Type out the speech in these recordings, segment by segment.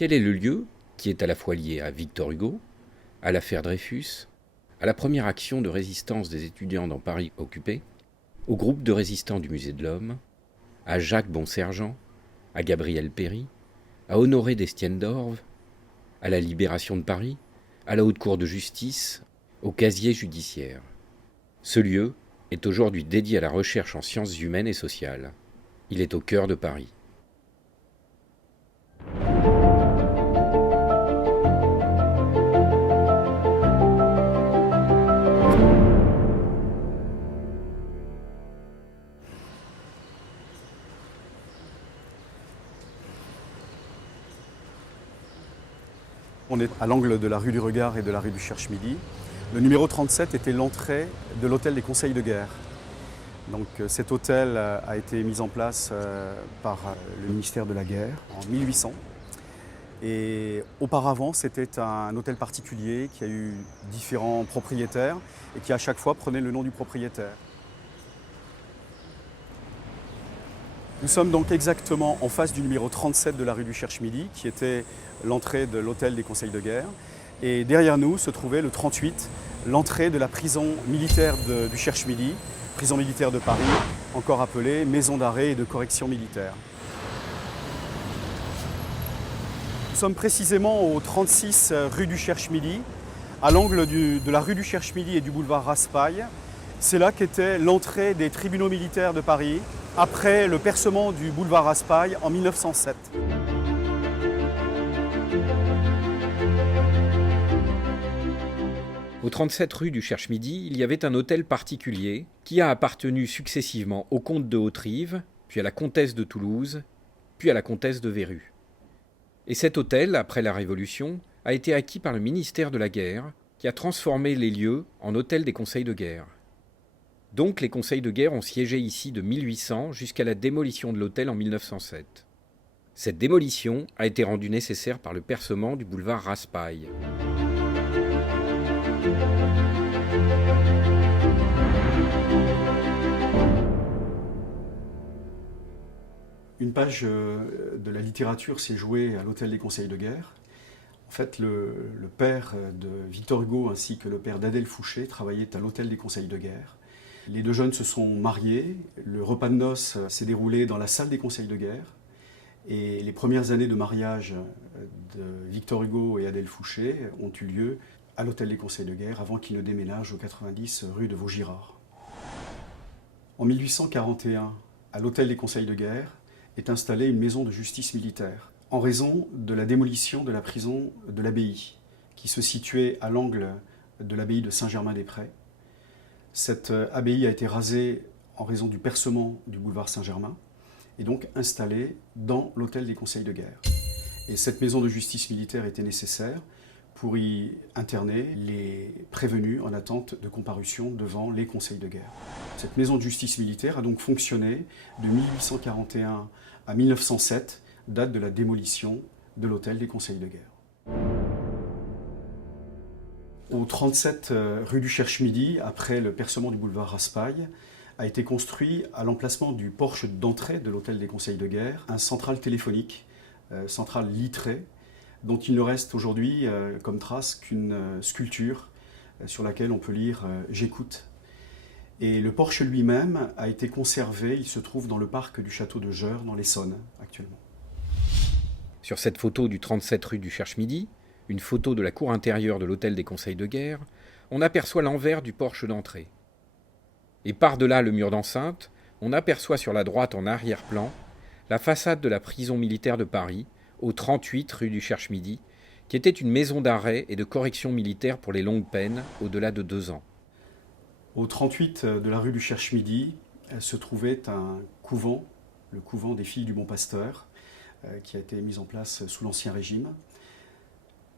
Quel est le lieu qui est à la fois lié à Victor Hugo, à l'affaire Dreyfus, à la première action de résistance des étudiants dans Paris occupé, au groupe de résistants du Musée de l'Homme, à Jacques Bonsergent, à Gabriel Péry, à Honoré d'Estienne d'Orves, à la libération de Paris, à la Haute Cour de justice, au casier judiciaire. Ce lieu est aujourd'hui dédié à la recherche en sciences humaines et sociales. Il est au cœur de Paris. On est à l'angle de la rue du Regard et de la rue du Cherche-Midi. Le numéro 37 était l'entrée de l'hôtel des conseils de guerre. Donc cet hôtel a été mis en place par le ministère de la Guerre en 1800. Et auparavant, c'était un hôtel particulier qui a eu différents propriétaires et qui à chaque fois prenait le nom du propriétaire. Nous sommes donc exactement en face du numéro 37 de la rue du Cherche-Midi, qui était l'entrée de l'hôtel des conseils de guerre. Et derrière nous se trouvait le 38, l'entrée de la prison militaire du Cherche-Midi, prison militaire de Paris, encore appelée maison d'arrêt et de correction militaire. Nous sommes précisément au 36 rue du Cherche-Midi, à l'angle de la rue du Cherche-Midi et du boulevard Raspail. C'est là qu'était l'entrée des tribunaux militaires de Paris, après le percement du boulevard Raspail en 1907. Au 37 rue du Cherche-Midi, il y avait un hôtel particulier qui a appartenu successivement au comte de Hauterive, puis à la comtesse de Toulouse, puis à la comtesse de Verrue. Et cet hôtel, après la Révolution, a été acquis par le ministère de la Guerre, qui a transformé les lieux en hôtel des conseils de guerre. Donc les conseils de guerre ont siégé ici de 1800 jusqu'à la démolition de l'hôtel en 1907. Cette démolition a été rendue nécessaire par le percement du boulevard Raspail. Une page de la littérature s'est jouée à l'hôtel des conseils de guerre. En fait, le père de Victor Hugo ainsi que le père d'Adèle Fouché travaillaient à l'hôtel des conseils de guerre. Les deux jeunes se sont mariés, le repas de noces s'est déroulé dans la salle des conseils de guerre et les premières années de mariage de Victor Hugo et Adèle Fouché ont eu lieu à l'hôtel des conseils de guerre avant qu'ils ne déménagent au 90 rue de Vaugirard. En 1841, à l'hôtel des conseils de guerre est installée une maison de justice militaire en raison de la démolition de la prison de l'abbaye qui se situait à l'angle de l'abbaye de Saint-Germain-des-Prés. Cette abbaye a été rasée en raison du percement du boulevard Saint-Germain et donc installée dans l'hôtel des conseils de guerre. Et cette maison de justice militaire était nécessaire pour y interner les prévenus en attente de comparution devant les conseils de guerre. Cette maison de justice militaire a donc fonctionné de 1841 à 1907, date de la démolition de l'hôtel des conseils de guerre. Au 37 rue du Cherche-Midi, après le percement du boulevard Raspail, a été construit à l'emplacement du porche d'entrée de l'hôtel des conseils de guerre un central téléphonique, central litré, dont il ne reste aujourd'hui comme trace qu'une sculpture sur laquelle on peut lire « J'écoute ». Et le porche lui-même a été conservé, il se trouve dans le parc du château de Jeure, dans l'Essonne, actuellement. Sur cette photo du 37 rue du Cherche-Midi, une photo de la cour intérieure de l'hôtel des conseils de guerre, on aperçoit l'envers du porche d'entrée. Et par-delà le mur d'enceinte, on aperçoit sur la droite en arrière-plan la façade de la prison militaire de Paris, au 38 rue du Cherche-Midi, qui était une maison d'arrêt et de correction militaire pour les longues peines au-delà de 2 ans. Au 38 de la rue du Cherche-Midi se trouvait un couvent, le couvent des Filles du Bon Pasteur, qui a été mis en place sous l'Ancien Régime.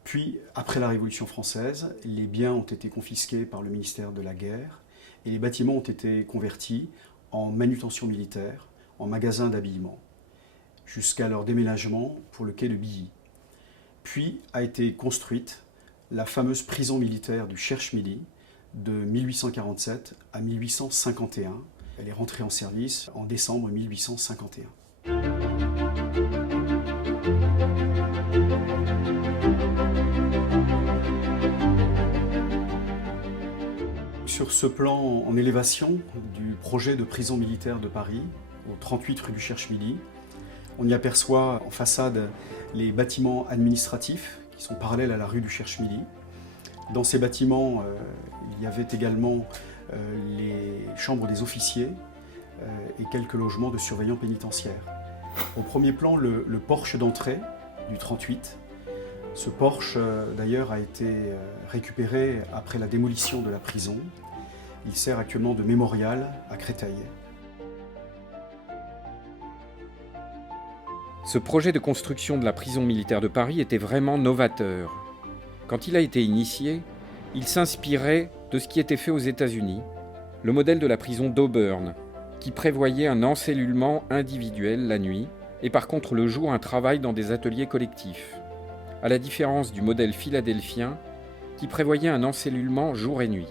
Puis, après la Révolution française, les biens ont été confisqués par le ministère de la Guerre et les bâtiments ont été convertis en manutention militaire, en magasins d'habillement, jusqu'à leur déménagement pour le quai de Billy. Puis a été construite la fameuse prison militaire du Cherche-Midi de 1847 à 1851. Elle est rentrée en service en décembre 1851. sur ce plan en élévation du projet de prison militaire de Paris, au 38 rue du Cherche-Midi. On y aperçoit en façade les bâtiments administratifs qui sont parallèles à la rue du Cherche-Midi. Dans ces bâtiments, il y avait également les chambres des officiers et quelques logements de surveillants pénitentiaires. Au premier plan, le porche d'entrée du 38. Ce porche, d'ailleurs, a été récupéré après la démolition de la prison. Il sert actuellement de mémorial à Créteil. Ce projet de construction de la prison militaire de Paris était vraiment novateur. Quand il a été initié, il s'inspirait de ce qui était fait aux États-Unis, le modèle de la prison d'Auburn, qui prévoyait un encellulement individuel la nuit et par contre le jour un travail dans des ateliers collectifs, à la différence du modèle philadelphien qui prévoyait un encellulement jour et nuit.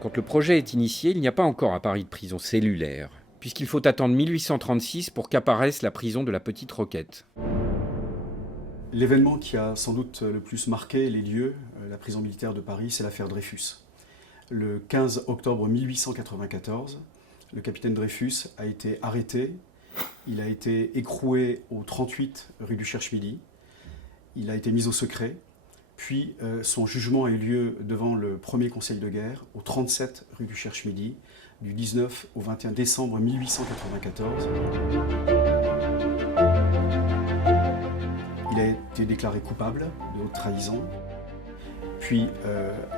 Quand le projet est initié, il n'y a pas encore à Paris de prison cellulaire, puisqu'il faut attendre 1836 pour qu'apparaisse la prison de la Petite Roquette. L'événement qui a sans doute le plus marqué les lieux, la prison militaire de Paris, c'est l'affaire Dreyfus. Le 15 octobre 1894, le capitaine Dreyfus a été arrêté, il a été écroué au 38 rue du Cherche-Midi, il a été mis au secret, puis son jugement a eu lieu devant le premier conseil de guerre au 37 rue du Cherche-Midi, du 19 au 21 décembre 1894. Il a été déclaré coupable de haute trahison, puis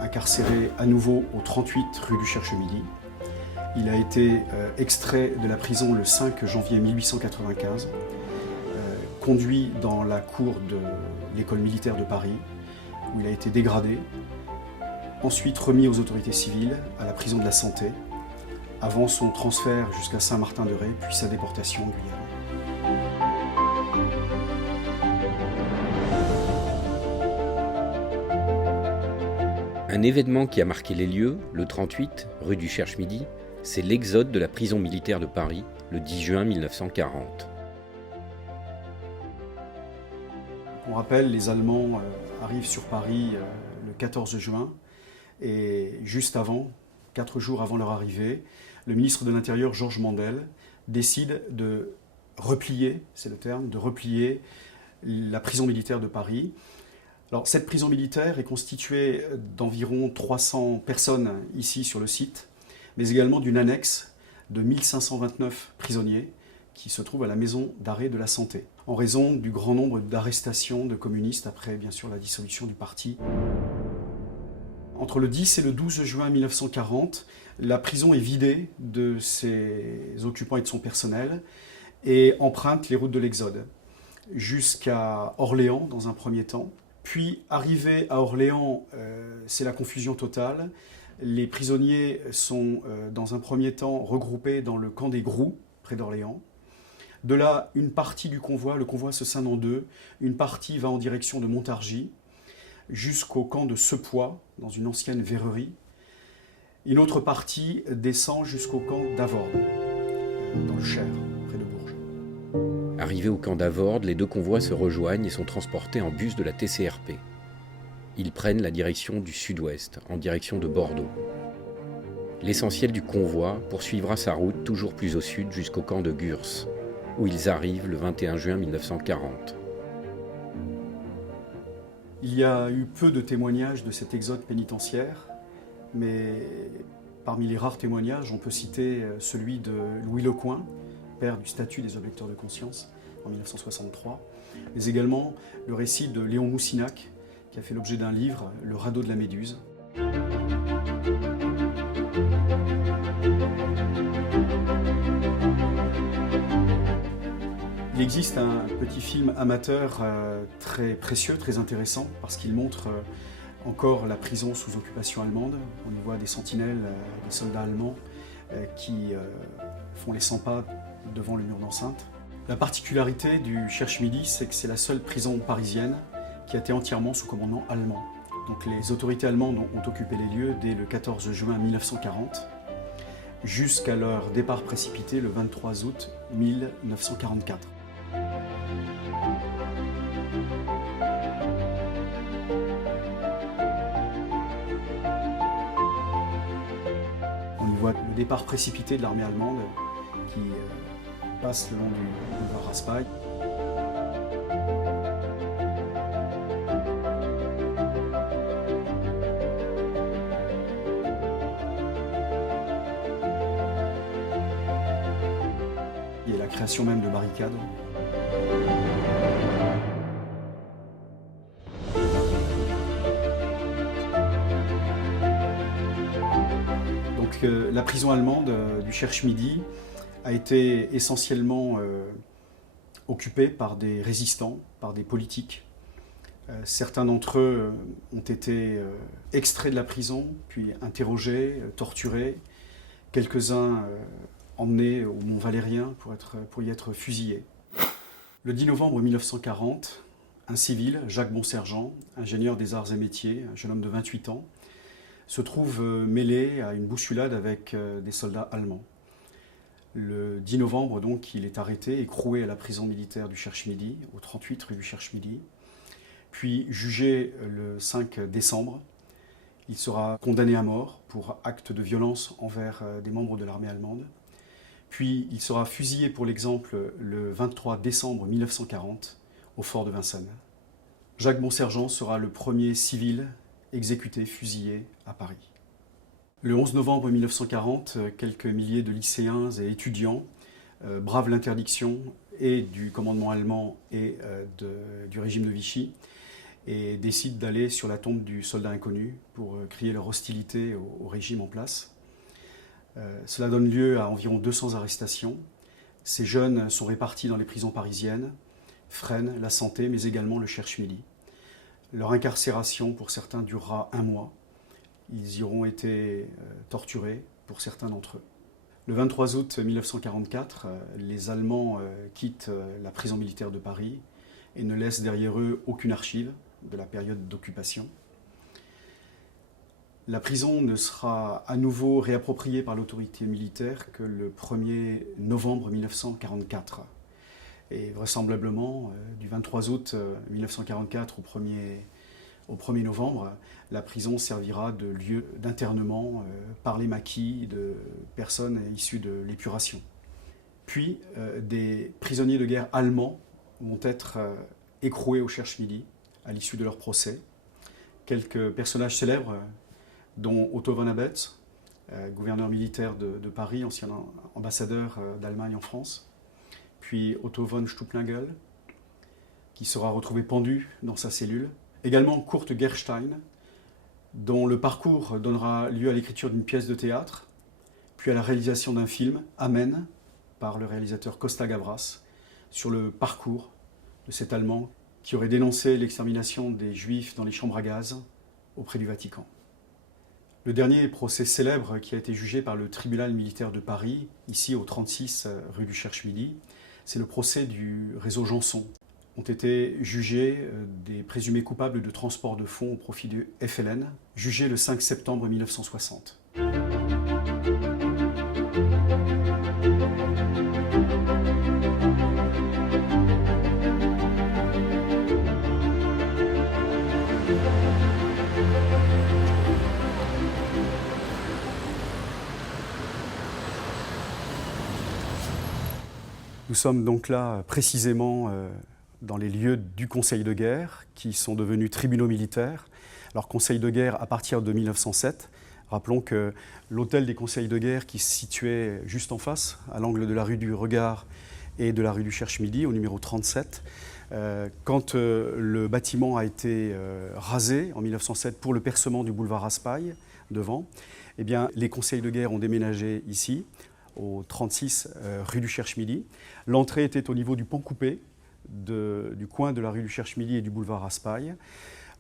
incarcéré à nouveau au 38 rue du Cherche-Midi. Il a été extrait de la prison le 5 janvier 1895, conduit dans la cour de l'école militaire de Paris, où il a été dégradé, ensuite remis aux autorités civiles à la prison de la Santé, avant son transfert jusqu'à Saint-Martin-de-Ré, puis sa déportation en Guyane. Un événement qui a marqué les lieux, le 38, rue du Cherche-Midi, c'est l'exode de la prison militaire de Paris, le 10 juin 1940. On rappelle, les Allemands arrivent sur Paris le 14 juin, et juste avant, 4 jours avant leur arrivée, le ministre de l'Intérieur, Georges Mandel, décide de replier, c'est le terme, de replier la prison militaire de Paris. Alors, cette prison militaire est constituée d'environ 300 personnes ici sur le site, mais également d'une annexe de 1529 prisonniers qui se trouvent à la maison d'arrêt de la Santé, en raison du grand nombre d'arrestations de communistes après, bien sûr, la dissolution du parti. Entre le 10 et le 12 juin 1940, la prison est vidée de ses occupants et de son personnel et emprunte les routes de l'Exode, jusqu'à Orléans dans un premier temps. Puis, arrivé à Orléans, c'est la confusion totale. Les prisonniers sont, dans un premier temps, regroupés dans le camp des Groux, près d'Orléans. De là, une partie du convoi, le convoi se scinde en deux. Une partie va en direction de Montargis, jusqu'au camp de Sepois, dans une ancienne verrerie. Une autre partie descend jusqu'au camp d'Avorde, dans le Cher, près de Bourges. Arrivés au camp d'Avorde, les deux convois se rejoignent et sont transportés en bus de la TCRP. Ils prennent la direction du sud-ouest, en direction de Bordeaux. L'essentiel du convoi poursuivra sa route toujours plus au sud jusqu'au camp de Gurs, où ils arrivent le 21 juin 1940. Il y a eu peu de témoignages de cet exode pénitentiaire, mais parmi les rares témoignages, on peut citer celui de Louis Lecoing, père du statut des objecteurs de conscience en 1963, mais également le récit de Léon Moussinac, qui a fait l'objet d'un livre, Le radeau de la Méduse. Il existe un petit film amateur très précieux, très intéressant, parce qu'il montre encore la prison sous occupation allemande. On y voit des sentinelles, des soldats allemands qui font les 100 pas devant le mur d'enceinte. La particularité du Cherche-Midi, c'est que c'est la seule prison parisienne qui a été entièrement sous commandement allemand. Donc les autorités allemandes ont occupé les lieux dès le 14 juin 1940, jusqu'à leur départ précipité le 23 août 1944. le départ précipité de l'armée allemande qui passe le long du boulevard Raspail. Et la création même de barricades. Donc la prison allemande du Cherche-Midi a été essentiellement occupée par des résistants, par des politiques. Certains d'entre eux ont été extraits de la prison, puis interrogés, torturés. Quelques-uns emmenés au Mont Valérien pour y être fusillés. Le 10 novembre 1940, un civil, Jacques Bonsergent, ingénieur des arts et métiers, un jeune homme de 28 ans, se trouve mêlé à une bousculade avec des soldats allemands. Le 10 novembre, donc, il est arrêté, écroué à la prison militaire du Cherche-Midi, au 38 rue du Cherche-Midi. Puis jugé le 5 décembre, il sera condamné à mort pour acte de violence envers des membres de l'armée allemande. Puis il sera fusillé pour l'exemple le 23 décembre 1940 au fort de Vincennes. Jacques Bonsergent sera le premier civil exécuté, fusillé à Paris. Le 11 novembre 1940, quelques milliers de lycéens et étudiants bravent l'interdiction et du commandement allemand et du régime de Vichy et décident d'aller sur la tombe du soldat inconnu pour crier leur hostilité au régime en place. Cela donne lieu à environ 200 arrestations. Ces jeunes sont répartis dans les prisons parisiennes, Fresnes, La Santé, mais également le Cherche-Midi. Leur incarcération, pour certains, durera 1 mois. Ils y auront été torturés, pour certains d'entre eux. Le 23 août 1944, les Allemands quittent la prison militaire de Paris et ne laissent derrière eux aucune archive de la période d'occupation. La prison ne sera à nouveau réappropriée par l'autorité militaire que le 1er novembre 1944. Et vraisemblablement, du 23 août 1944 au 1er novembre, la prison servira de lieu d'internement par les maquis de personnes issues de l'épuration. Puis, des prisonniers de guerre allemands vont être écroués au Cherche-Midi à l'issue de leur procès. Quelques personnages célèbres, dont Otto von Abetz, gouverneur militaire de Paris, ancien ambassadeur d'Allemagne en France, puis Otto von Stüpnagel, qui sera retrouvé pendu dans sa cellule. Également Kurt Gerstein, dont le parcours donnera lieu à l'écriture d'une pièce de théâtre, puis à la réalisation d'un film, Amen, par le réalisateur Costa Gavras, sur le parcours de cet Allemand qui aurait dénoncé l'extermination des Juifs dans les chambres à gaz auprès du Vatican. Le dernier procès célèbre qui a été jugé par le tribunal militaire de Paris, ici au 36 rue du Cherche-Midi, c'est le procès du réseau Janson. Ont été jugés des présumés coupables de transport de fonds au profit du FLN, jugés le 5 septembre 1960. Nous sommes donc là précisément dans les lieux du Conseil de guerre qui sont devenus tribunaux militaires. Alors Conseil de guerre à partir de 1907. Rappelons que l'hôtel des Conseils de guerre qui se situait juste en face, à l'angle de la rue du Regard et de la rue du Cherche-Midi, au numéro 37, quand le bâtiment a été rasé en 1907 pour le percement du boulevard Raspail devant, eh bien, les Conseils de guerre ont déménagé ici, au 36 rue du Cherche-Midi. L'entrée était au niveau du pont coupé, du coin de la rue du Cherche-Midi et du boulevard Raspail.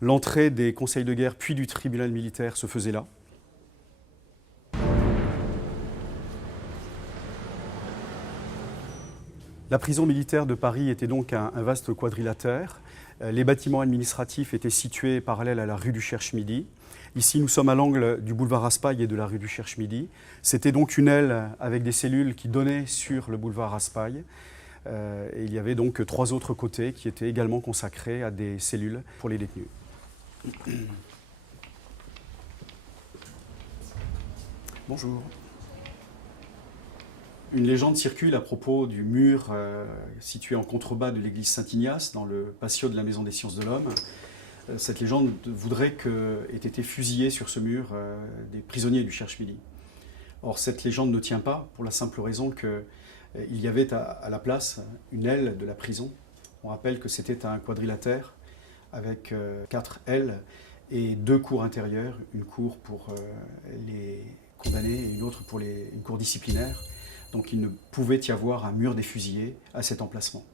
L'entrée des conseils de guerre puis du tribunal militaire se faisait là. La prison militaire de Paris était donc un vaste quadrilatère. Les bâtiments administratifs étaient situés parallèles à la rue du Cherche-Midi. Ici, nous sommes à l'angle du boulevard Raspail et de la rue du Cherche-Midi. C'était donc une aile avec des cellules qui donnaient sur le boulevard Raspail. Et il y avait donc 3 autres côtés qui étaient également consacrés à des cellules pour les détenus. Bonjour. Une légende circule à propos du mur situé en contrebas de l'église Saint-Ignace, dans le patio de la Maison des Sciences de l'Homme. Cette légende voudrait qu'aient été fusillés sur ce mur des prisonniers du Cherche-Midi. Or, cette légende ne tient pas, pour la simple raison qu'il y avait à la place une aile de la prison. On rappelle que c'était un quadrilatère avec 4 ailes et 2 cours intérieures, une cour pour les condamnés et une autre pour une cour disciplinaire. Donc il ne pouvait y avoir un mur des fusillés à cet emplacement.